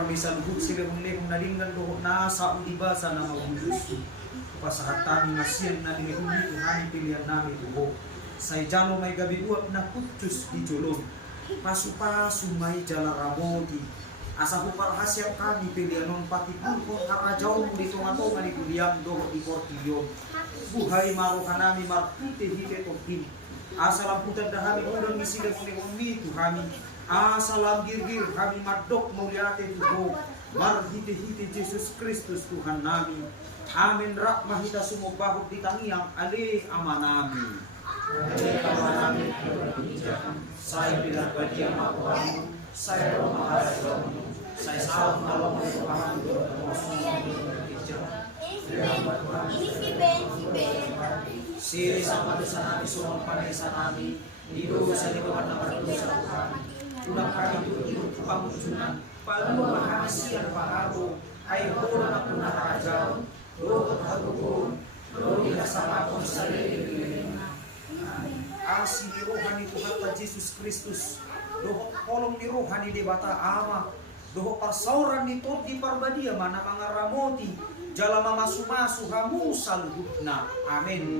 parmesan hud sila kung nalinggan doon nasa udiba sa nama Diyos. Pasahatan ni Masyan na dinihuli Tuhan pilihan namin buho. Sa jalo may gabi uap na kutsus di julog. Pasu-pasu may jalaraboti. Asa ko parahasya kami pilihan ng patipun ko karajaw mo dito nga to nga ni Kuliam doon di Portillo. Buhay maro ka namin marpite-hite o pin. Asa lang putan dahami unang misilang kami Tuhan. Asa lang girgir kami madok muliate tuho. Marhite-hite Jesus Kristus Tuhan namin. Amin rak mahita sumubahog di tangiang ali ama namin. Ali ama namin saya bilang bagi yang mahu saya bermahal saya saham kalau mau paham Siri sama dosa namin sumang panesa namin Dido sa likuan na mardosa Tuhan Ulang kami tuloy pangusunan Palu mahasiyan pangako ay hula na punarajaw Doon hagukun Doon kasama kong sarili Asi ni rohani Tuhan ta Jesus Kristus Doon kolong ni rohani di bata ama Doon parsauran nito di parbadia mana mga ramoti Jala mamasu-masu hamu salhutna Amin.